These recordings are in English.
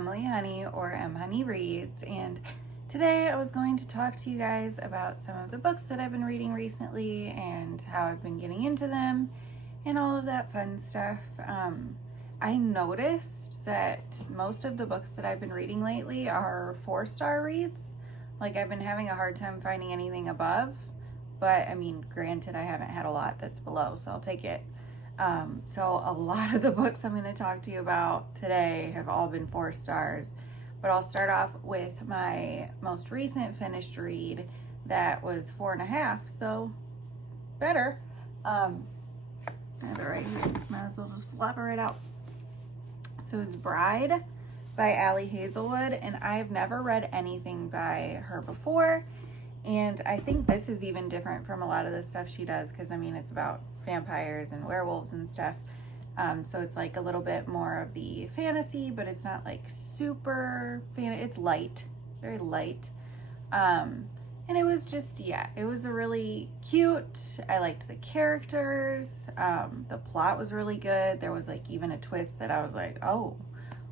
Emily Honey, or M Honey Reads, and today I was going to talk to you guys about some of the books that I've been reading recently and how I've been getting into them and all of that fun stuff. I noticed that most of the books that I've been reading lately are 4-star reads. Like, I've been having a hard time finding anything above, but I mean, granted, I haven't had a lot that's below, so I'll take it. So a lot of the books I'm going to talk to you about today have all been 4 stars, but I'll start off with my most recent finished read that was 4.5, so better. I have it right here, might as well just flop it right out. So it's Bride by Ali Hazelwood, and I've never read anything by her before, and I think this is even different from a lot of the stuff she does, because I mean, it's about vampires and werewolves and stuff, so it's like a little bit more of the fantasy, but it's not like super it's light, very light, and it was just, yeah, it was a really cute. I liked the characters, the plot was really good. There was like even a twist that I was like, oh,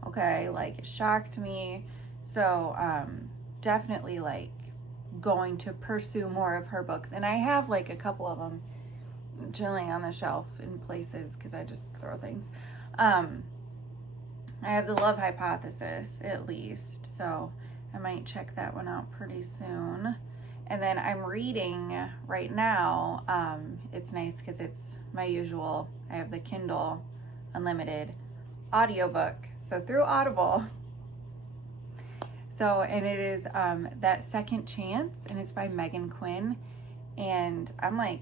okay, like it shocked me. So definitely like going to pursue more of her books, and I have like a couple of them chilling on the shelf in places because I just throw things. I have The Love Hypothesis, at least, so I might check that one out pretty soon. And then I'm reading right now, it's nice because it's my usual, I have the Kindle Unlimited audiobook, so through Audible. So, and it is That Second Chance, and it's by Megan Quinn, and I'm like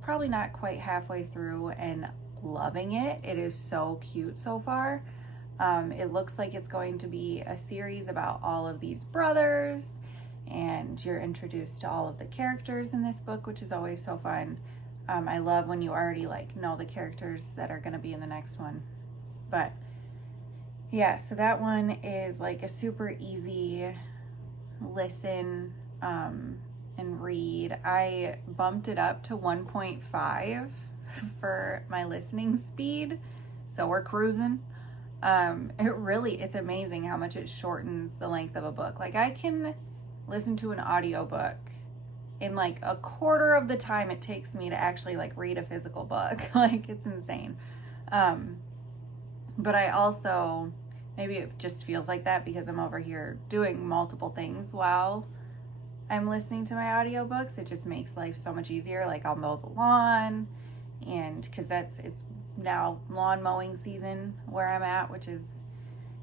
probably not quite halfway through and loving it. It is so cute so far. It looks like it's going to be a series about all of these brothers, and you're introduced to all of the characters in this book, which is always so fun. I love when you already like know the characters that are going to be in the next one. But yeah, so that one is like a super easy listen and read. I bumped it up to 1.5 for my listening speed, so we're cruising. It's amazing how much it shortens the length of a book. Like, I can listen to an audiobook in like a quarter of the time it takes me to actually like read a physical book. Like, it's insane. But I also, maybe it just feels like that because I'm over here doing multiple things while I'm listening to my audiobooks. It just makes life so much easier. Like, I'll mow the lawn, and because it's now lawn mowing season where I'm at, which is,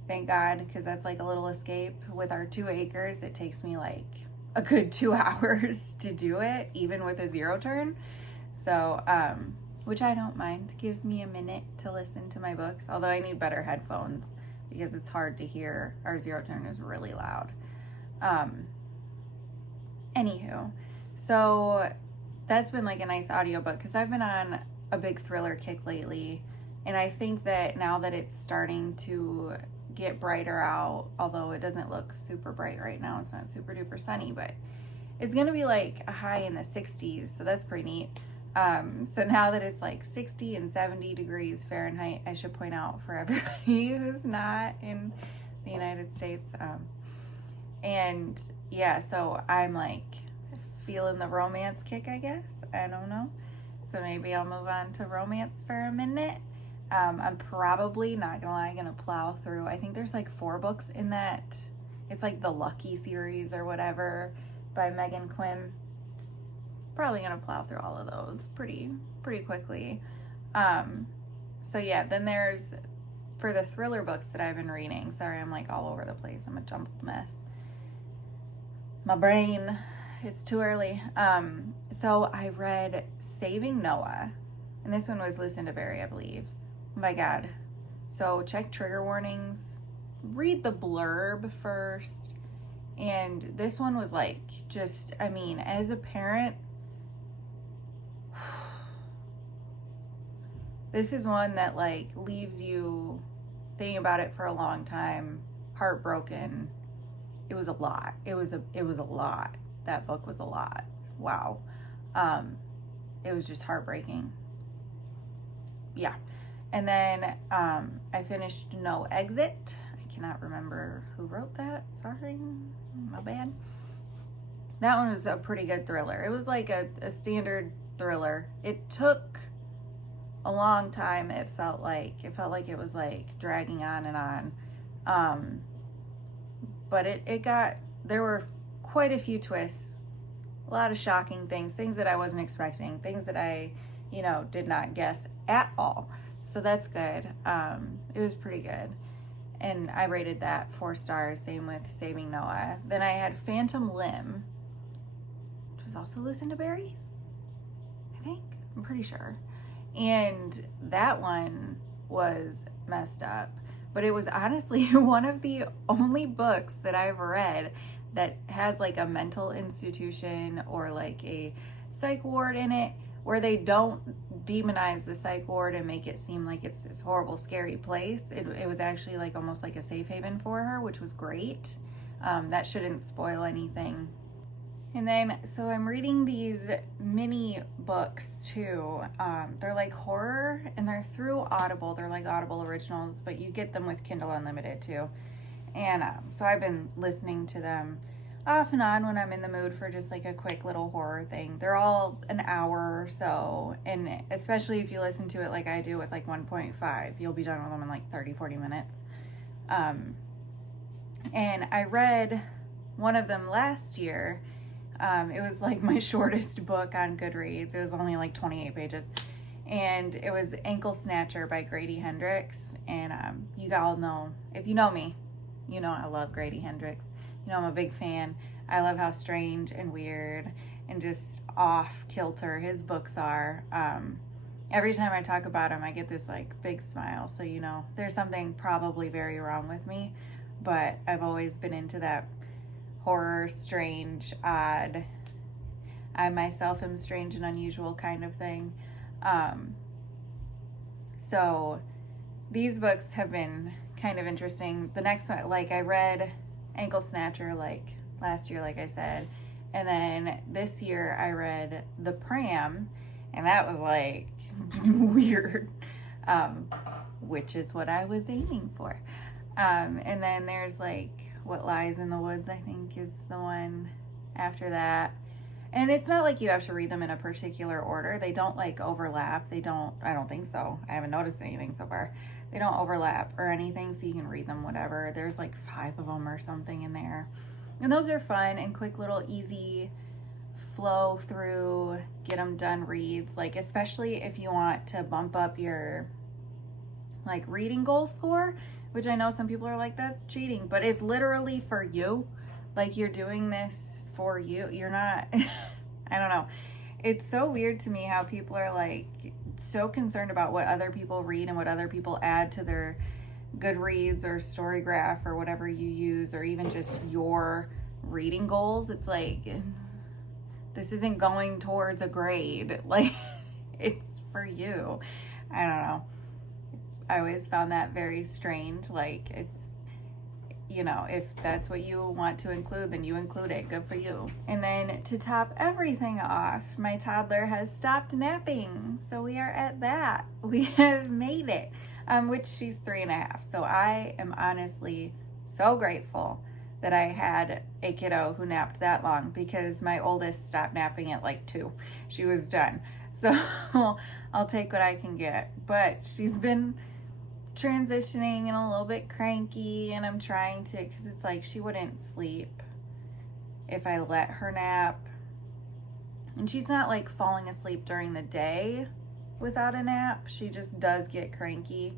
thank God, because that's like a little escape. With our 2 acres, it takes me like a good 2 hours to do it, even with a zero turn. So, which I don't mind. Gives me a minute to listen to my books, although I need better headphones because it's hard to hear. Our zero turn is really loud. Anywho, so that's been like a nice audiobook because I've been on a big thriller kick lately, and I think that now that it's starting to get brighter out, although it doesn't look super bright right now, it's not super duper sunny, but it's gonna be like a high in the 60s, so that's pretty neat. So now that it's like 60 and 70 degrees Fahrenheit, I should point out for everybody who's not in the United States, and yeah, so I'm like feeling the romance kick, I guess. I don't know. So maybe I'll move on to romance for a minute. I'm probably, not gonna lie, gonna plow through. I think there's like 4 books in that. It's like the Lucky series or whatever by Megan Quinn. Probably gonna plow through all of those pretty quickly. So yeah, then there's, for the thriller books that I've been reading, sorry, I'm like all over the place. I'm a jumbled mess. My brain, it's too early. So I read Saving Noah, and this one was Lucinda Berry, I believe. Oh my God. So check trigger warnings, read the blurb first. And this one was like, just, I mean, as a parent, this is one that like leaves you thinking about it for a long time, heartbroken. It was a lot. It was a lot. That book was a lot. Wow. It was just heartbreaking. Yeah. And then I finished No Exit. I cannot remember who wrote that. Sorry, my bad. That one was a pretty good thriller. It was like a standard thriller. It took a long time. It felt like it was like dragging on and on. But there were quite a few twists, a lot of shocking things that I wasn't expecting, things that I, did not guess at all. So that's good. It was pretty good. And I rated that 4 stars, same with Saving Noah. Then I had Phantom Limb, which was also Lucinda Berry, I think. I'm pretty sure. And that one was messed up. But it was honestly one of the only books that I've read that has like a mental institution or like a psych ward in it, where they don't demonize the psych ward and make it seem like it's this horrible, scary place. It was actually like almost like a safe haven for her, which was great. That shouldn't spoil anything. And then, so I'm reading these mini books too. They're like horror and they're through Audible. They're like Audible originals, but you get them with Kindle Unlimited too. And so I've been listening to them off and on when I'm in the mood for just like a quick little horror thing. They're all an hour or so. And especially if you listen to it like I do with like 1.5, you'll be done with them in like 30-40 minutes. And I read one of them last year. It was like my shortest book on Goodreads. It was only like 28 pages. And it was Ankle Snatcher by Grady Hendrix. And you all know, if you know me, you know I love Grady Hendrix. You know I'm a big fan. I love how strange and weird and just off kilter his books are. Every time I talk about him, I get this like big smile. So there's something probably very wrong with me. But I've always been into that horror, strange, odd, I myself am strange and unusual kind of thing. So these books have been kind of interesting. The next one, like I read Ankle Snatcher like last year, like I said, and then this year I read The Pram, and that was like weird, which is what I was aiming for. And then there's like What Lies in the Woods, I think is the one after that. And it's not like you have to read them in a particular order. They don't like overlap. I don't think so. I haven't noticed anything so far. They don't overlap or anything, so you can read them whatever. There's like 5 of them or something in there. And those are fun and quick little easy flow through, get them done reads. Like especially if you want to bump up your like reading goal score, which I know some people are like, that's cheating, but it's literally for you. Like you're doing this for you. You're not, I don't know. It's so weird to me how people are like so concerned about what other people read and what other people add to their Goodreads or Storygraph or whatever you use, or even just your reading goals. It's like, this isn't going towards a grade. Like it's for you. I don't know. I always found that very strange. Like it's, if that's what you want to include, then you include it. Good for you. And then to top everything off, my toddler has stopped napping. So we are at that. We have made it, which she's 3.5. So I am honestly so grateful that I had a kiddo who napped that long, because my oldest stopped napping at like 2. She was done. So I'll take what I can get. But she's been transitioning and a little bit cranky, and I'm trying to, because it's like she wouldn't sleep if I let her nap, and she's not like falling asleep during the day without a nap. She just does get cranky,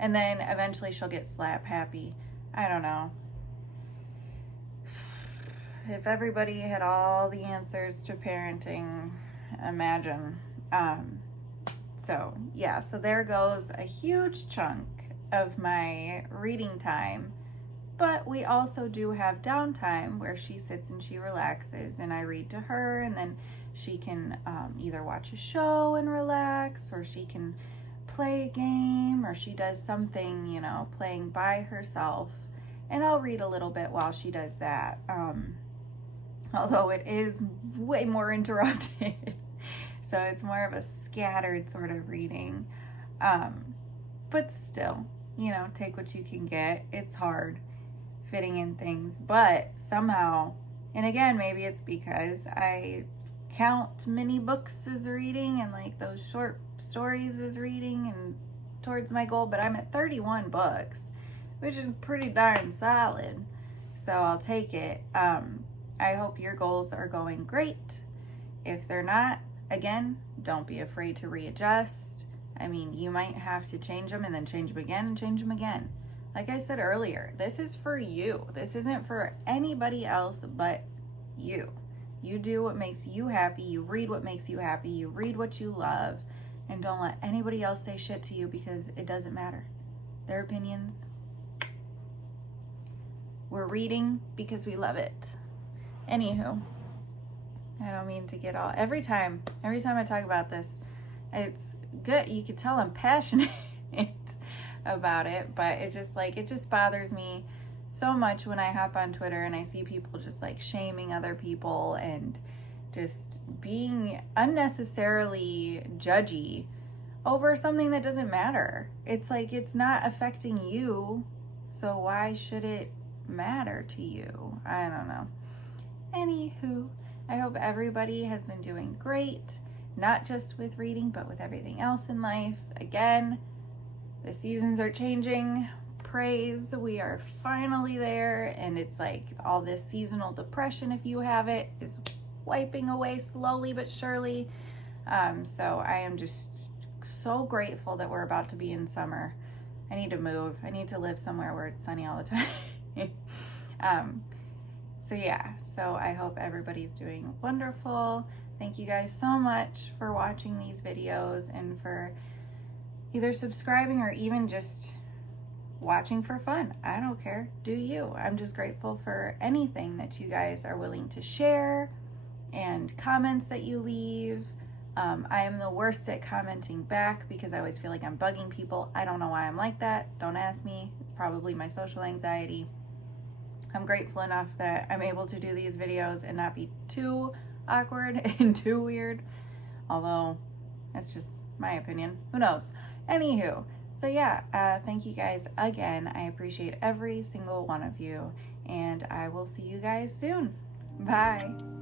and then eventually she'll get slap happy. I don't know. If everybody had all the answers to parenting, imagine. So yeah, so there goes a huge chunk of my reading time. But we also do have downtime where she sits and she relaxes, and I read to her, and then she can either watch a show and relax, or she can play a game, or she does something, playing by herself, and I'll read a little bit while she does that. Although it is way more interrupted. So it's more of a scattered sort of reading. But still, take what you can get. It's hard. fitting in things, but somehow, and again, maybe it's because I count mini books as reading and like those short stories as reading and towards my goal, but I'm at 31 books, which is pretty darn solid. So I'll take it. I hope your goals are going great. If they're not, again, don't be afraid to readjust. I mean, you might have to change them and then change them again and change them again. Like I said earlier, this is for you. This isn't for anybody else but you. You do what makes you happy. You read what makes you happy. You read what you love. And don't let anybody else say shit to you because it doesn't matter. Their opinions. We're reading because we love it. Anywho, I don't mean to get all... Every time I talk about this, it's good. You can tell I'm passionate about it, but it just bothers me so much when I hop on Twitter and I see people just like shaming other people and just being unnecessarily judgy over something that doesn't matter. It's like, it's not affecting you, so why should it matter to you? I don't know. Anywho, I hope everybody has been doing great, not just with reading, but with everything else in life. Again, the seasons are changing. Praise, we are finally there, and it's like all this seasonal depression, if you have it, is wiping away slowly but surely. So I am just so grateful that we're about to be in summer. I need to move. I need to live somewhere where it's sunny all the time. So yeah, so I hope everybody's doing wonderful. Thank you guys so much for watching these videos and for either subscribing or even just watching for fun. I don't care. Do you? I'm just grateful for anything that you guys are willing to share and comments that you leave. I am the worst at commenting back because I always feel like I'm bugging people. I don't know why I'm like that. Don't ask me. It's probably my social anxiety. I'm grateful enough that I'm able to do these videos and not be too awkward and too weird. Although, that's just my opinion. Who knows? Anywho, so yeah, thank you guys again. I appreciate every single one of you, and I will see you guys soon. Bye.